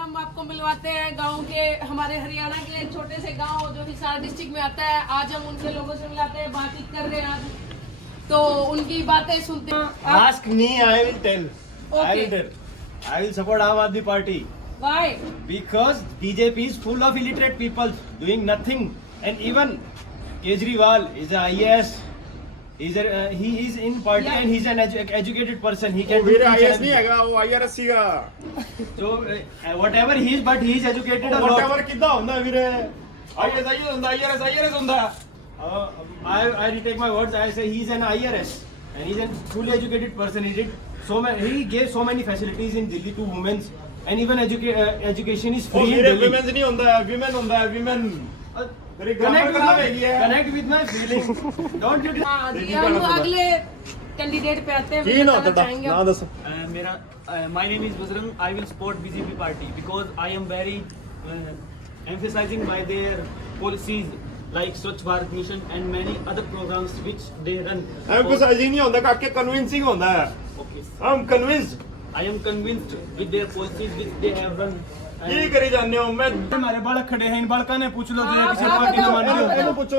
हम आपको मिलवाते हैं गांव के, हमारे हरियाणा के छोटे से गांव जो हिसार डिस्ट्रिक्ट में आता है। आज हम उनके लोगों से मिलाते हैं, बातचीत कर रहे हैं आज, तो उनकी बातें सुनते हैं। Ask me, I will tell. I will tell. I will support Aam Aadmi Party Why? because BJP is full of illiterate people doing nothing, and even Kejriwal is a IAS. He is in party Yeah. and he's an educated person. He can ਉਹ do ਵੀਰੇ each and is ਨਹੀਂ everything. ਹੈਗਾ, ਉਹ IRS ਸੀਗਾ। So whatever he is, but he is educated a lot. Whatever ਕਿੱਦਾਂ ਹੁੰਦਾ ਵੀਰੇ? Is ਹੁੰਦਾ, ਆਈਆਰਐਸ ਹੁੰਦਾ। I retake my words. I say he's an IRS and he's a fully educated person. He did so many. He gave so many facilities in Delhi to women, and even education is ਉਹ free in ਵੀਰੇ Delhi. Women's ਨਹੀਂ ਹੁੰਦਾ, women ਹੁੰਦਾ ਹੈ, women. ਤੇਰੀ Connect grammar with ਖਰਾਬ my, ਹੈਗੀ ਹੈ। connect with my feeling. Don't you? हाँ जी, हम अगले कैंडिडेट पे आते हैं। ਕੀ ਨਾ बताना ਤੁਹਾਡਾ चाहेंगे ਨਾਂ आप? ਦੱਸੋ। My name is Bajrang. I will support BJP party because I am very emphasizing by their policies like Swachh Bharat Mission and many other programs which they run. ਐਮਫਸਾਈਜ਼ਿੰਗ ਨਹੀਂ ਹੁੰਦਾ, ਕਾਕੇ ਕਨਵਿੰਸਿੰਗ ਹੁੰਦਾ ਹੈ। Okay. I'm convinced। I am convinced with their policies which they have run. ਕੀ ਕਰੀ ਜਾਂਦੇ ਹੋ? ਮੈਂ हमारे बालक खड़े हैं, इन बालका ने पूछ लो जो हाँ, किसी आप पार्टी बताओ, में मानते हो। ਇਹਨੂੰ ਪੁੱਛੋ।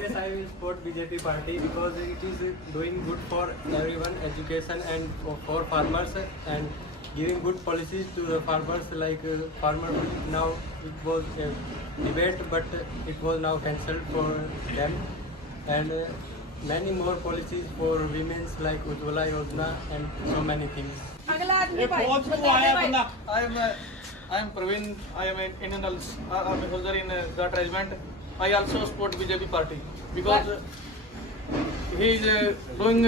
Yes, I will support BJP party because it is doing good for everyone, education and for farmers and giving good policies to the farmers. Like farmer now it was a debate, but it was now cancelled for them, and many more policies for women's like Ujjwala Yojana and so many things. अगला आदमी ਇਹ भाई, ਪਹੁੰਚ बताते ਤੋਂ ਆਇਆ भाई। ਬੰਦਾ। I am Praveen. I am an Indian Army soldier in Guard Regiment. I also support BJP party because he is doing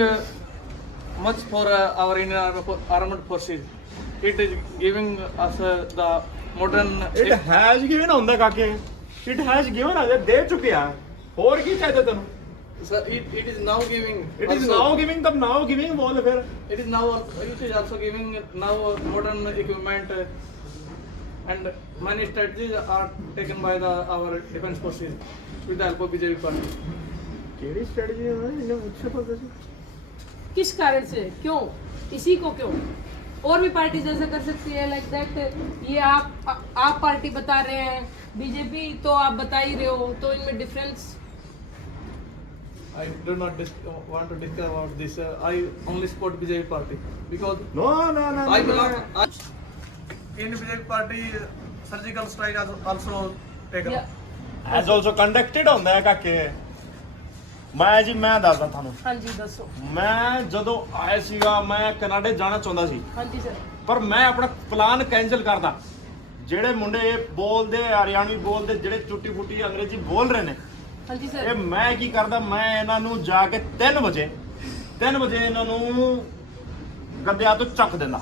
much for our Indian armed forces. It is giving us the modern. It has given ਹੁੰਦਾ ਕਾਕੇ। It has given ਅਗਰ ਦੇ ਚੁੱਕਿਆ। ਹੋਰ ਕੀ ਚਾਹੀਦਾ ਤੈਨੂੰ? Sir, it is now giving. It is now giving, ਤਬ ਨਾਓ giving ਬੋਲ ਫਿਰ। It is now. It is also giving now modern equipment. And many strategies are taken by our defense forces with the help of BJP party. ਕਿਹੜੀ strategy ਹੈ? ਇਹਨੇ ਪੁੱਛਿਆ ਤਾਂ ਤੁਸੀਂ। किस कारण से, क्यों, इसी को क्यों? और भी पार्टी जैसा कर सकती है लाइक दैट। ये आप पार्टी बता रहे हैं, बीजेपी तो आप बता ही रहे हो, तो इनमें difference? I do not want to discuss about this. I only support BJP party because no no no I belong. In BJP party, surgical strike is also taken. या- ਐਜ਼ ਆਲਸੋ ਕੰਡਕਟਡ ਹੁੰਦਾ ਹੈ ਕਾਕੇ। ਮੈਂ ਜੀ ਮੈਂ ਦੱਸਦਾ ਤੁਹਾਨੂੰ। हाँ जी दसो। ਮੈਂ ਜਦੋਂ ਆਇਆ ਸੀਗਾ, ਮੈਂ ਕੈਨੇਡਾ ਜਾਣਾ ਚਾਹੁੰਦਾ ਸੀ, हाँ जी सर। ਪਰ ਮੈਂ ਆਪਣਾ ਪਲਾਨ ਕੈਨਸਲ ਕਰਦਾ। ਜਿਹੜੇ ਮੁੰਡੇ ਇਹ ਬੋਲਦੇ, ਹਰਿਆਣਵੀ ਬੋਲਦੇ, ਜਿਹੜੇ ਟੁੱਟੀ ਫੁੱਟੀ ਅੰਗਰੇਜ਼ੀ ਬੋਲ ਰਹੇ ਨੇ, हाँ जी ਇਹ सर। ਮੈਂ ਕੀ ਕਰਦਾ, ਮੈਂ ਇਹਨਾਂ ਨੂੰ ਜਾ ਕੇ 3 ਵਜੇ ਇਹਨਾਂ ਨੂੰ ਗੱਦਿਆਂ ਤੋਂ ਚੱਕ ਦਿੰਦਾ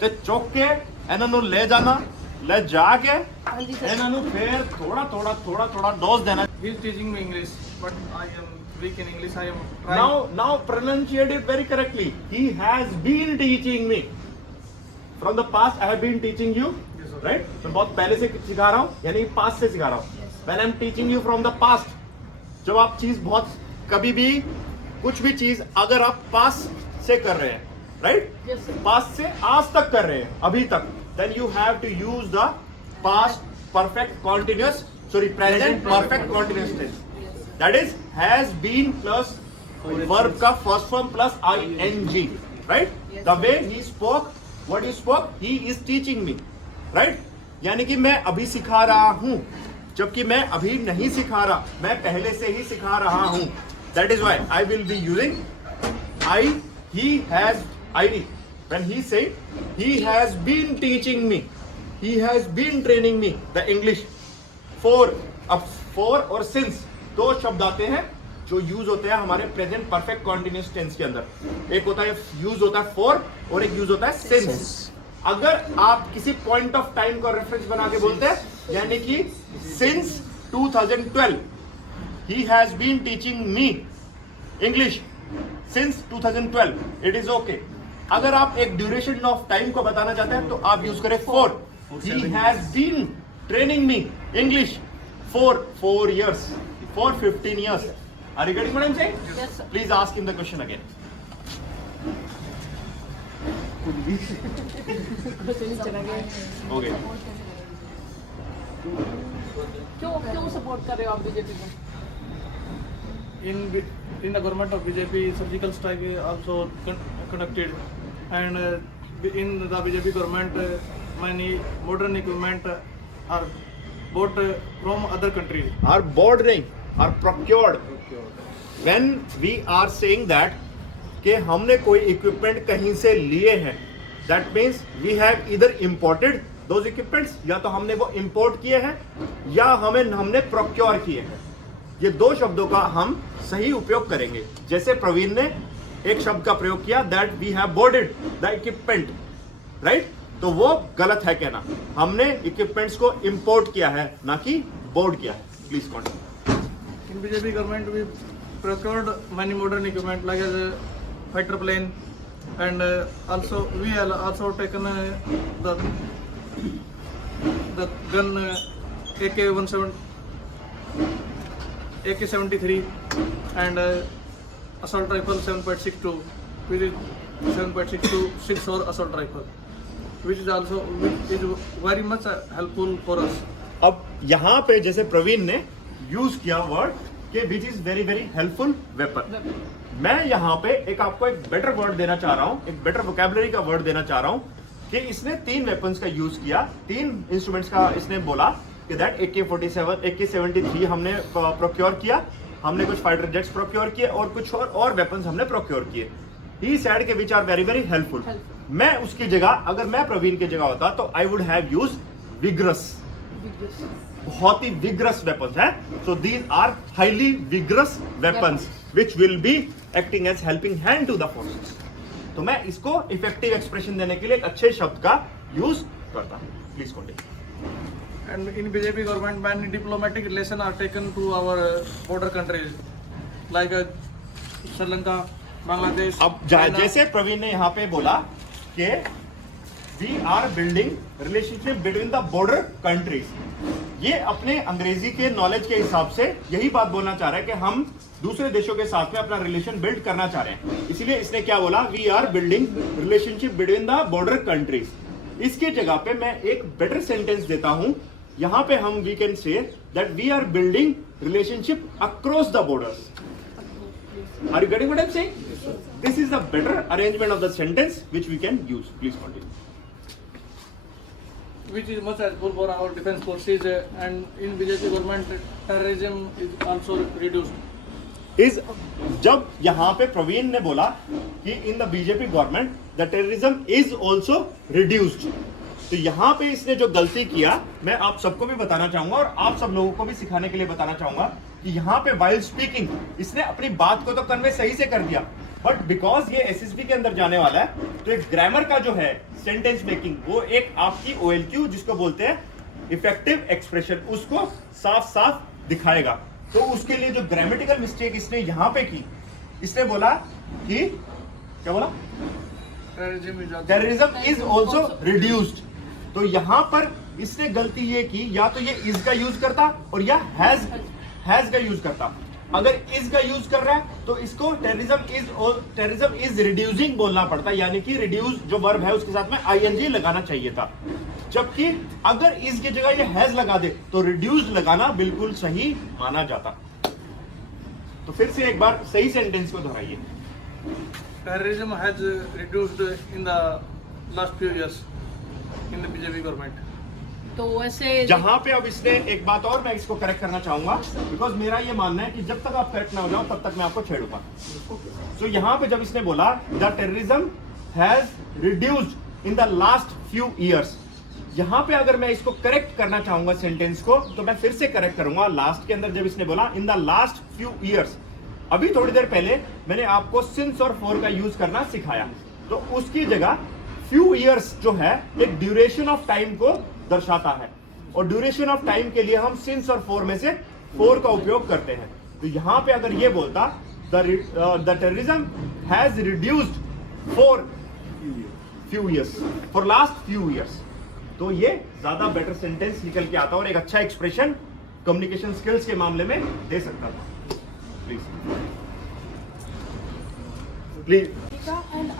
ਤੇ ਚੁੱਕ ਕੇ ਇਹਨਾਂ ਨੂੰ ਲੈ ਜਾਣਾ, ਲੈ ਜਾ ਕੇ हाँ जी सर। ਇਹਨਾਂ ਨੂੰ ਫੇਰ ਥੋੜਾ ਡੋਜ਼ ਦੇਣਾ। He is teaching me English, but I am weak in English. I am trying. Now pronunciate it very correctly. He has been teaching me. From the past I have been teaching you, Yes, sir. right? मैं बहुत पहले से सिखा रहा हूँ, यानी past से सिखा रहा हूँ। When I am teaching you from the past, जब आप चीज बहुत कभी भी कुछ भी चीज अगर आप past से कर रहे हैं, right? Yes, sir. past से आज तक कर रहे हैं, अभी तक, then you have to use the past perfect continuous, present perfect continuous tense. That is has been plus verb का first form plus ing, right? The way he spoke, what he spoke, he is teaching me, right? यानी कि मैं अभी सिखा रहा हूँ, जबकि मैं अभी नहीं सिखा रहा, मैं पहले से ही सिखा रहा हूँ। That is why I will be using I, he has, id. When he said he has been teaching me, he has been training me the English. अब for और since दो शब्द आते हैं जो यूज होते हैं हमारे प्रेजेंट परफेक्ट कॉन्टिन्यूअस टेंस के अंदर। एक होता है यूज होता है for और एक यूज होता है since। अगर आप किसी पॉइंट ऑफ टाइम का रेफरेंस बना के बोलते हैं, यानी कि since 2012 he has been teaching me English since 2012, it is okay। अगर आप एक ड्यूरेशन ऑफ टाइम को बताना चाहते हैं तो आप यूज करें for। he has been training me English for 4 years, for 15 years। Are you getting what I'm saying? Yes, sir. Please ask him the question again। Question ही चला गया। ओके क्यों सपोर्ट कर रहे हो आप बीजेपी को? In the government of BJP, surgical strike is also conducted, and in the BJP government, many modern equipment are bought from other countries. are bordering, are procured. When we are saying that कि हमने कोई equipment कहीं से लिए हैं, that means we have either imported those equipments, या तो हमने वो import किए हैं या हमने procure किए हैं। ये दो शब्दों का हम सही उपयोग करेंगे। जैसे प्रवीण ने एक शब्द का प्रयोग किया that we have boarded the equipment, right? तो वो गलत है कहना। हमने इक्विपमेंट्स को इंपोर्ट किया है, ना कि बोर्ड किया है। Please continue. In BJP government, we procured many modern equipment like a fighter plane, and also we have also taken the gun AK-73 and assault rifle 7.62, which is 7.62 6-bore assault rifle, which is very much helpful for us. अब यहाँ पे जैसे प्रवीण ने use किया word कि which is very very helpful weapon, मैं यहाँ पे आपको एक बेटर वर्ड देना चाह रहा हूँ, एक बेटर वोकैबुलरी का वर्ड देना चाह रहा हूँ कि इसने 3 वेपन्स का यूज किया, 3 इंस्ट्रूमेंट्स का इसने बोला कि दैट AK-47, AK-73 हमने प्रोक्योर किया, हमने कुछ फाइटर जेट्स प्रोक्योर किए और कुछ और वेपन्स हमने प्रोक्योर किए। ही सेड के which are very very helpful. मैं उसकी जगह, अगर मैं प्रवीण की जगह होता तो I would have use vigorous, बहुत ही विग्रस वेपन्स है। So these are highly vigorous weapons which will be acting as helping hand to the forces. तो मैं इसको इफेक्टिव एक्सप्रेशन देने के लिए एक अच्छे शब्द का यूज करता हूं। Please continue. And in BJP government, many diplomatic relations are taken to our border countries like Sri Lanka, Bangladesh. अब China. जैसे प्रवीण ने यहाँ पे बोला कि we are building relationship between the border countries, ये अपने अंग्रेजी के नॉलेज के हिसाब से यही बात बोलना चाह रहा है कि हम दूसरे देशों के साथ में अपना रिलेशन बिल्ड करना चाह रहे हैं। इसीलिए इसने क्या बोला, we are building relationship between the border countries. इसकी जगह पे मैं एक बेटर सेंटेंस देता हूं, यहां पे हम we can say that we are building relationship across the borders. Are you getting what I am saying? This is the better arrangement of the sentence which we can use. Please continue. Which is much helpful for our defense forces, and in BJP government, terrorism is also reduced. Is जब यहाँ पे प्रवीण ने बोला कि in the BJP government the terrorism is also reduced, तो यहाँ पे इसने जो गलती किया मैं आप सबको भी बताना चाहूंगा और आप सब लोगों को भी सिखाने के लिए बताना चाहूंगा कि यहाँ पे वाइल स्पीकिंग इसने अपनी बात को तो कन्वे सही से कर दिया, बट बिकॉज ये एसएसबी के अंदर जाने वाला है तो एक ग्रामर का जो है सेंटेंस मेकिंग, वो एक आपकी OLQ जिसको बोलते हैं इफेक्टिव एक्सप्रेशन, उसको साफ साफ दिखाएगा। तो उसके लिए जो ग्रामेटिकल मिस्टेक इसने यहाँ पे की, इसने बोला कि क्या बोला, टेररिज्म इज ऑल्सो रिड्यूस्ड। तो यहां पर इसने गलती ये की, या तो ये इज का यूज करता और या हैज का यूज करता। अगर इज का यूज कर रहा है तो इसको टेररिज्म इज रिड्यूसिंग बोलना पड़ता, यानी कि रिड्यूस जो वर्ब है उसके साथ में ING लगाना चाहिए था। जबकि अगर इज की जगह ये हैज लगा दे तो रिड्यूस लगाना बिल्कुल सही माना जाता। तो फिर से एक बार सही सेंटेंस को दोहराइए। Terrorism has reduced in the last few years in the BJP government. तो वैसे जहां पे अब इसने एक बात और मैं इसको करेक्ट करना चाहूंगा, बिकॉज मेरा ये मानना है कि जब तक आप करेक्ट ना हो जाओ तब तक मैं आपको छेड़ूंगा। तो यहाँ पे जब इसने बोला the terrorism has reduced in the last few years, यहाँ पे अगर मैं इसको करेक्ट करना चाहूंगा सेंटेंस को, तो मैं फिर से करेक्ट करूंगा। लास्ट के अंदर जब इसने बोला in the last few years, अभी थोड़ी देर पहले मैंने आपको सिंस और फॉर का यूज करना सिखाया, तो उसकी जगह फ्यू ईयर्स जो है एक ड्यूरेशन ऑफ टाइम को दर्शाता है, और ड्यूरेशन ऑफ टाइम के लिए हम सिंस और फॉर में से फॉर का उपयोग करते हैं। तो यहां पे अगर ये बोलता the terrorism has reduced for few years, for last few years, तो ये ज्यादा बेटर सेंटेंस निकल के आता और एक अच्छा एक्सप्रेशन कम्युनिकेशन स्किल्स के मामले में दे सकता था। Please Gupta, and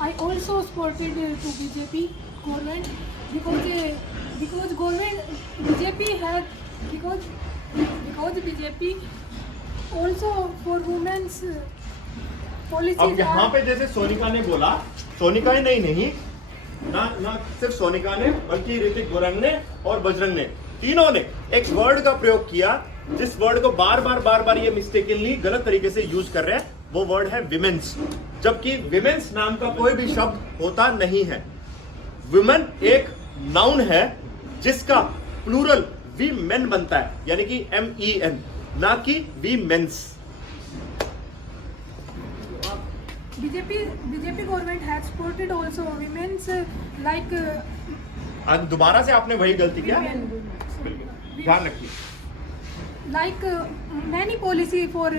I also supported to BJP government because government BJP had because BJP also for women's policies. अब यहाँ पे जैसे सोनिका ने बोला, सोनिका ही नहीं ना सिर्फ सोनिका ने बल्कि ऋतिक गुरंग ने और बजरंग ने तीनों ने एक वर्ड का प्रयोग किया जिस वर्ड को बार बार ये मिस्टेकनली गलत तरीके से यूज कर रहे हैं, वो वर्ड है विमेंस, जबकि विमेंस नाम का कोई भी शब्द होता नहीं है। वुमेन एक नाउन है जिसका प्लूरल वी मेन बनता है, यानी कि MEN, ना कि we mens. BJP government has supported also women's like आज दोबारा से आपने वही गलती किया, women, बिल्कुल ध्यान रखिए। like many policy for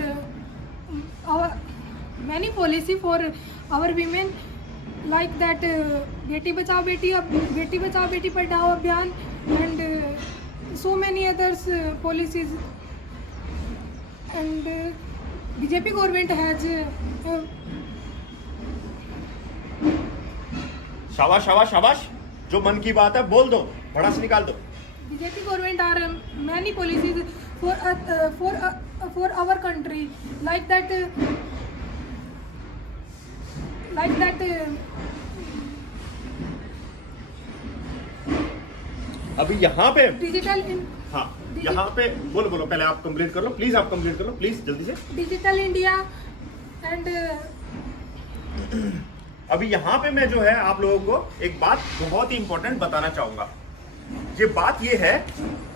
our women like that Beti Bachao Beti Padhao अभियान and so many others policies, and BJP government has शाबाश शाबाश शाबाश, जो मन की बात है बोल दो, भड़ास निकाल दो। BJP government are many policies for our country like that अभी यहाँ पे digital हाँ यहाँ पे बोलो पहले आप कंप्लीट कर लो प्लीज, आप कंप्लीट कर लो प्लीज जल्दी से। digital India and अभी यहाँ पे मैं जो है आप लोगों को एक बात बहुत ही इंपॉर्टेंट बताना चाहूंगा। ये बात ये है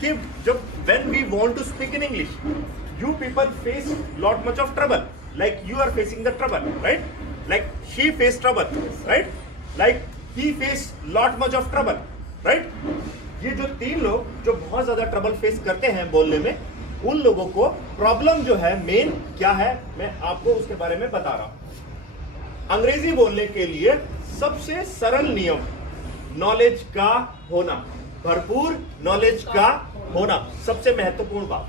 कि जब when we want to speak in English, you people face lot much of trouble, like you are facing the trouble, right? Like she faced trouble, right? Like he faced lot much of trouble, right? ये जो तीन लोग जो बहुत ज्यादा trouble face करते हैं बोलने में, उन लोगों को प्रॉब्लम जो है मेन क्या है मैं आपको उसके बारे में बता रहा हूं। अंग्रेजी बोलने के लिए सबसे सरल नियम नॉलेज का होना, भरपूर नॉलेज का होना सबसे महत्वपूर्ण बात।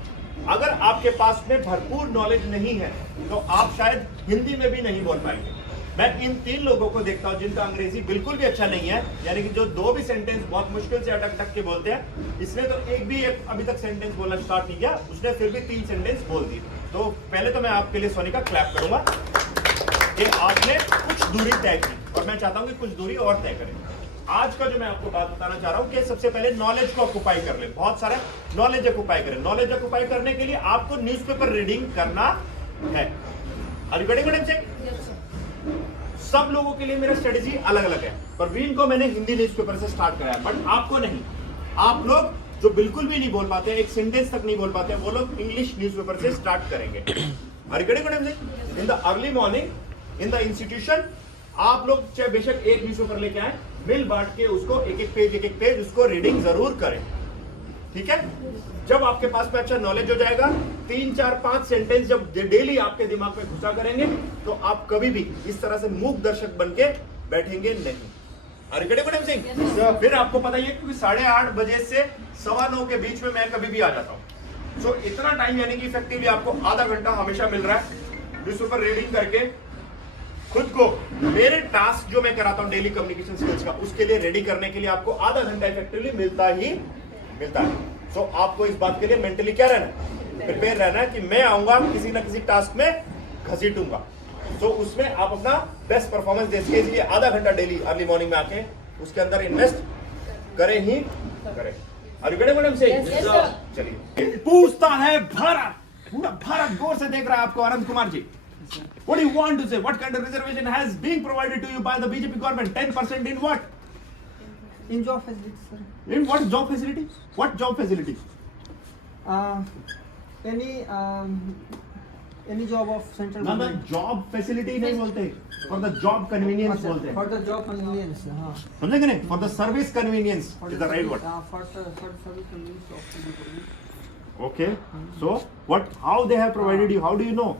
अगर आपके पास में भरपूर नॉलेज नहीं है तो आप शायद हिंदी में भी नहीं बोल पाएंगे। मैं इन तीन लोगों को देखता हूं जिनका अंग्रेजी बिल्कुल भी अच्छा नहीं है, यानी कि जो दो भी सेंटेंस बहुत मुश्किल से अटक के बोलते हैं। इसने तो एक अभी तक सेंटेंस बोलना स्टार्ट नहीं किया, उसने फिर भी 3 सेंटेंस बोल दिए। तो पहले तो मैं आपके लिए सोनिका क्लैप करूंगा कि आपने कुछ दूरी तय की, और मैं चाहता हूं कि कुछ दूरी और तय करें। आज का जो मैं आपको बात बताना चाह रहा हूं कि सबसे पहले नॉलेज को ऑक्युपाई कर ले, बहुत सारा नॉलेज ऑक्युपाई करें। नॉलेज ऑक्युपाई करने के लिए आपको न्यूज़पेपर रीडिंग करना है। सब लोगों के लिए मेरा स्ट्रेटेजी अलग अलग है। परवीन को मैंने हिंदी न्यूज़पेपर से स्टार्ट कराया, बट आपको नहीं। आप लोग जो बिल्कुल भी नहीं बोल पाते, एक सेंटेंस तक नहीं बोल पाते, वो लोग इंग्लिश न्यूज़पेपर से स्टार्ट करेंगे। In the early morning in the institution आप लोग चाहे बेशक एक न्यूज़पेपर लेके आए, मिल बांट के उसको एक एक पेज उसको रीडिंग जरूर करें, ठीक है। जब आपके पास में अच्छा नॉलेज हो जाएगा, 3, 4, 5 सेंटेंस जब डेली आपके दिमाग में घुसा करेंगे तो आप कभी भी इस तरह से मूक दर्शक बन के बैठेंगे नहीं। फिर आपको पता ही है क्योंकि 8:30 बजे से 9:15 के बीच में मैं कभी भी आ जाता हूँ। सो इतना टाइम यानी कि इफेक्टिवली आपको आधा घंटा हमेशा मिल रहा है न्यूज़पेपर रीडिंग करके खुद को मेरे टास्क जो मैं कराता हूं डेली कम्युनिकेशन स्किल्स का, उसके लिए रेडी करने के लिए आपको आधा घंटा इफेक्टिवली मिलता है। सो आपको इस बात के लिए मेंटली क्या रहना है, प्रिपेयर रहना है कि मैं आऊंगा किसी ना किसी टास्क में घसीटूंगा। सो उसमें आप अपना बेस्ट परफॉर्मेंस दे सके, इसलिए आधा घंटा डेली अर्ली मॉर्निंग में आके उसके अंदर इन्वेस्ट करें ही करें। मैडम से चलिए पूछता है भारत, पूरा भारत गौर से देख रहा है आपको। Anand Kumar ji, what do you want to say? What kind of reservation has been provided to you by the BJP government? 10% in what? In job facility, sir. In what job facility? What job facility? Any job of central ना government. job facility नहीं बोलते, for the job convenience अच्छा, बोलते हैं। for the job convenience, हाँ. समझे कि नहीं? For the service convenience is the right word. For the service convenience of the government. Okay. So what? How they have provided you? How do you know?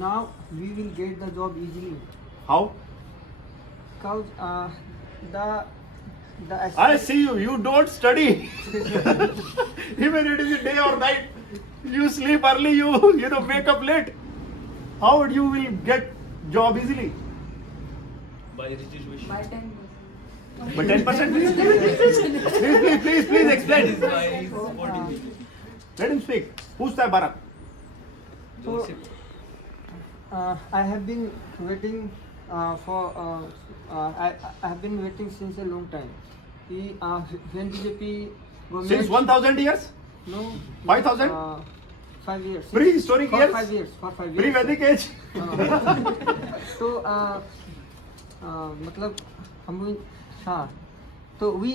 Now we will get the job easily. How? Because the I see you. You don't study. Even it is a day or night. You sleep early. You wake up late. How you will get job easily? by registration. By 10%. But 10%? Please explain. By supporting Let him speak. Who's the Bharat? So, I have been waiting I have been waiting since a long time. When BJP government Since 1000 years? no 5000? 5 years. Prehistoric For years? 5 years. For 5 years. Pre-Vedic age? तो मतलब हम हाँ तो we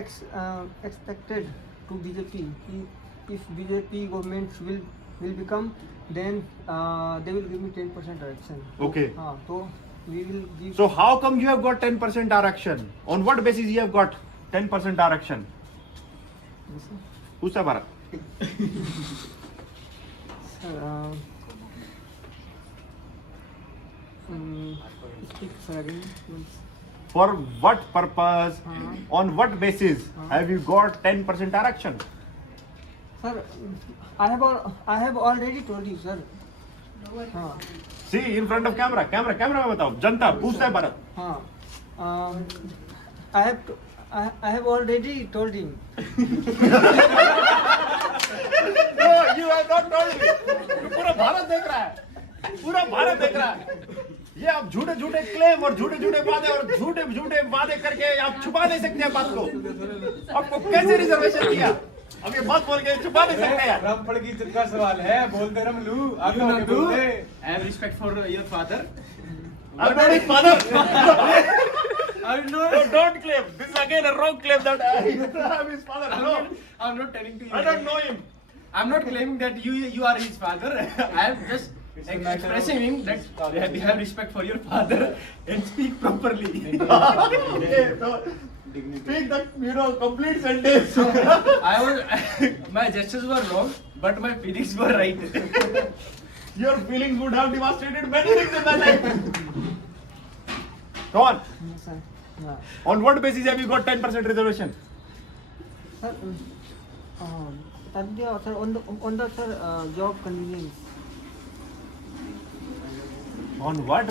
expected to BJP कि if BJP government will become then they will give me 10% आरक्षण. Okay. हाँ तो we will give. So how come you have got 10% Arakshan? On what basis you have got 10% Arakshan? Who's the Bharat? Speak sir again. Once. For what purpose? On what basis have you got 10% Arakshan? Sir, I have already told you, sir. हाँ See in front of camera में बताओ जनता पूछता है भारत. हाँ I have already told him. No, you have not told me. पूरा भारत देख रहा है. पूरा भारत देख रहा है. ये आप झूठे झूठे क्लेम और झूठे झूठे वादे और झूठे झूठे वादे करके आप छुपा नहीं सकते हैं बात को. आपको कैसे रिजर्वेशन दिया? अब ये बात बोल के छुपा नहीं सकते हैं. रामफल की इज्जत का सवाल है, बोलते रमलू आगे आगे बोलते. I have respect for your father. I'm not his father. I'm No, don't claim. This is again a wrong claim that I am his father. No, I'm not telling to you. I don't know him. I'm not claiming that you are his father. I am just expressing him that you have respect for your father and speak properly. Okay, so speak the complete sentence. My gestures were wrong, but my feelings were right. Your feelings would have devastated many things in my life. Go on. Yes, sir. Yeah. On what basis have you got 10% reservation? Sir, sir, on the sir job convenience. On what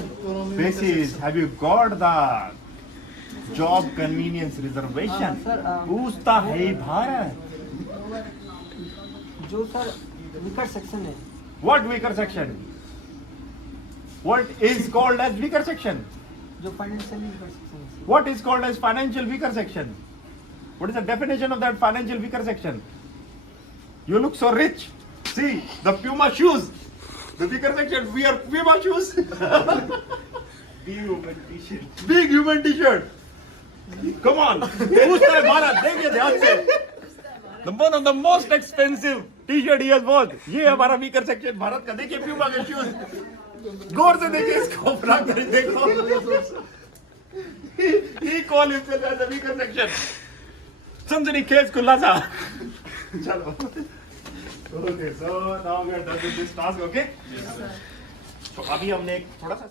basis have you got the job convenience reservation? Sir, पूछता है भारत. जो sir vicar section है. What weaker section? What is called as weaker section? जो financial vicar section है. What is called as financial weaker section? What is the definition of that financial weaker section? You look so rich. See, the Puma shoes. The weaker section, we are Puma shoes. Big human t-shirt. Big human t-shirt. Come on. पूछता है भारत, देखिए ध्यान से. One of the most expensive t-shirt he has bought. ये हमारा weaker section Bharat का. देखिए Puma के shoes. गौर से देखिए इसको फ्रॉक में देखो. He call himself as a weaker section. Sanjani case खुलासा. चलो. Okay, so now we are done with this task, okay? तो अभी हमने एक थोड़ा सा